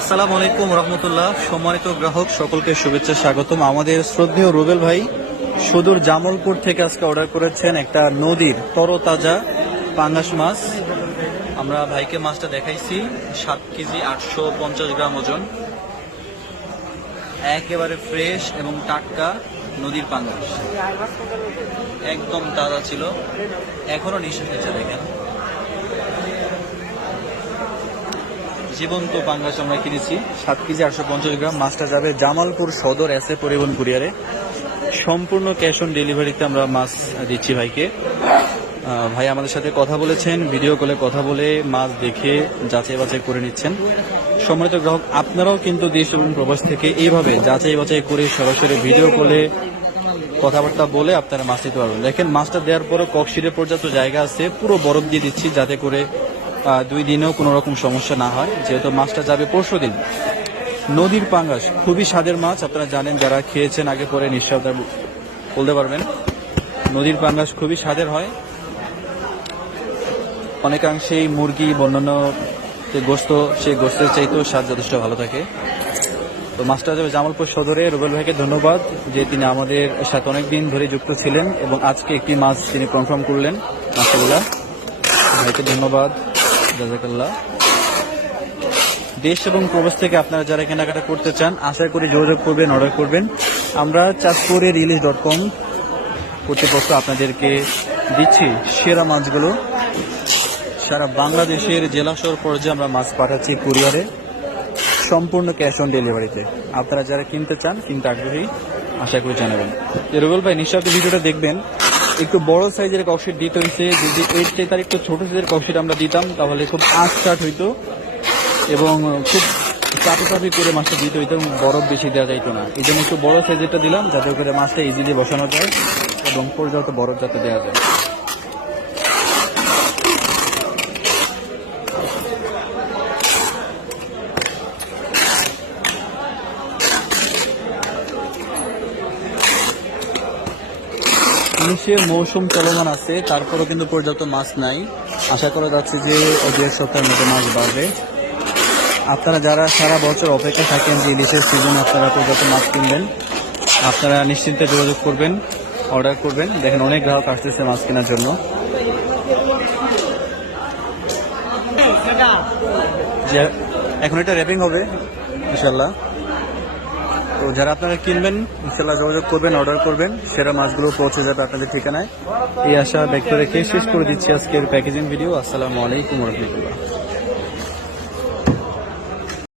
আসসালামু আলাইকুম রহমতুল্লাহ। সম্মানিত গ্রাহক সকলকে শুভেচ্ছা স্বাগতম। আমাদের শ্রদ্ধেয় রুবেল ভাই সুদূর জামালপুর থেকে আজকে অর্ডার করেছেন একটা নদীর তরতাজা পাঙ্গাস মাছ। আমরা ভাইকে মাছটা দেখাইছি, 7 কেজি 850 গ্রাম ওজন, একেবারে ফ্রেশ এবং টাটকা নদীর পাঙ্গাস, একদম তাজা ছিল, এখনো নিঃশ্বাস নিচ্ছে। দেখেন জীবন্ত পাঙ্গাস আমরা কিনেছি, 7 কেজি 850 গ্রাম। মাছটা যাবে জামালপুর সদর এসএ পরিবহন কুরিয়ারে। সম্পূর্ণ ক্যাশ অন ডেলিভারিতে আমরা মাছ দিচ্ছি ভাইকে। ভাই আমাদের সাথে কথা বলেছেন, ভিডিও কলে কথা বলে মাছ দেখে যাচাই বাছাই করে নিচ্ছেন। সম্মানিত গ্রাহক, আপনারাও কিন্তু দেশ এবং প্রবাস থেকে এইভাবে যাচাই বাছাই করে সরাসরি ভিডিও কলে কথাবার্তা বলে আপনারা মাছ দিতে পারবেন। দেখেন মাছটা দেওয়ার পরে ককশিটে পর্যাপ্ত জায়গা আছে, পুরো বরফ দিয়ে দিচ্ছি যাতে করে 2 দিনেও কোনো রকম সমস্যা না হয়, যেহেতু মাছটা যাবে পরশু দিন। নদীর পাঙ্গাস খুবই স্বাদের মাছ, আপনারা জানেন, যারা খেয়েছেন আগে পরে নিশ্চয় বলতে পারবেন। নদীর পাঙ্গাস খুবই স্বাদের হয়, অনেকাংশেই মুরগি বন্যান্য যে গোস্ত, সেই গোস্তের চাইতেও স্বাদ যথেষ্ট ভালো থাকে। তো মাছটা যাবে জামালপুর সদরে। রুবেল ভাইকে ধন্যবাদ যে তিনি আমাদের সাথে অনেকদিন ধরে যুক্ত ছিলেন এবং আজকে একটি মাছ তিনি কনফার্ম করলেন। মাছগুলা ভাইকে ধন্যবাদ, জাযাকাল্লাহ। দেশ এবং প্রবাস থেকে আপনারা যারা কেনাকাটা করতে চান আশা করি যোগাযোগ করবেন, অর্ডার করবেন। আমরা চাঁদপুরের ইলিশ.com কর্তৃপক্ষ আপনাদেরকে দিচ্ছি সেরা মাছগুলো। সারা বাংলাদেশের জেলা শহর পর্যায়ে আমরা মাছ পাঠাচ্ছি কুরিয়ারে, সম্পূর্ণ ক্যাশ অন ডেলিভারিতে। আপনারা যারা কিনতে চান, কিনতে আগ্রহী, আশা করি জানাবেন। রুবেল ভাই নিশ্চয় আপনি ভিডিওটা দেখবেন। একটু বড় সাইজের ককশিট দিতে হয়েছে, যদি এর চেয়ে তার একটু ছোট সাইজের ককশিট আমরা দিতাম তাহলে খুব আঁচ হইতো এবং খুব চাপি করে মাছটা দিতে হইতো এবং বরফ বেশি দেওয়া যাইতো না। এই জন্য একটু বড় সাইজেরটা দিলাম যাতে করে মাছটা ইজিলি বসানো যায় এবং পর্যাপ্ত বরফ যাতে দেওয়া যায়। ইলিশের মৌসুম চলমান আছে, তারপরও কিন্তু পর্যাপ্ত মাছ নাই। আশা করা যাচ্ছে যে 1 সপ্তাহের মধ্যে মাছ বাড়বে। আপনারা যারা সারা বছর অপেক্ষা থাকেন যে ইলিশের সিজনে আপনারা পর্যাপ্ত মাছ কিনবেন, আপনারা নিশ্চিন্তে যোগাযোগ করবেন, অর্ডার করবেন। দেখেন অনেক গ্রাহক আসতেছে মাছ কেনার জন্য। যে এখন এটা র্যাপিং হবে ইনশাল্লাহ। তো যারা আপনারা কিনবেন ইনশাল্লাহ যোগাযোগ করবেন, অর্ডার করবেন, সেরা মাছগুলো পৌঁছে যাবে আপনাদের ঠিকানায়। এই আশা ব্যক্ত রেখে শেষ করে দিচ্ছি আজকের প্যাকেজিং ভিডিও। আসসালামু আলাইকুম ওয়া রাহমাতুল্লাহ।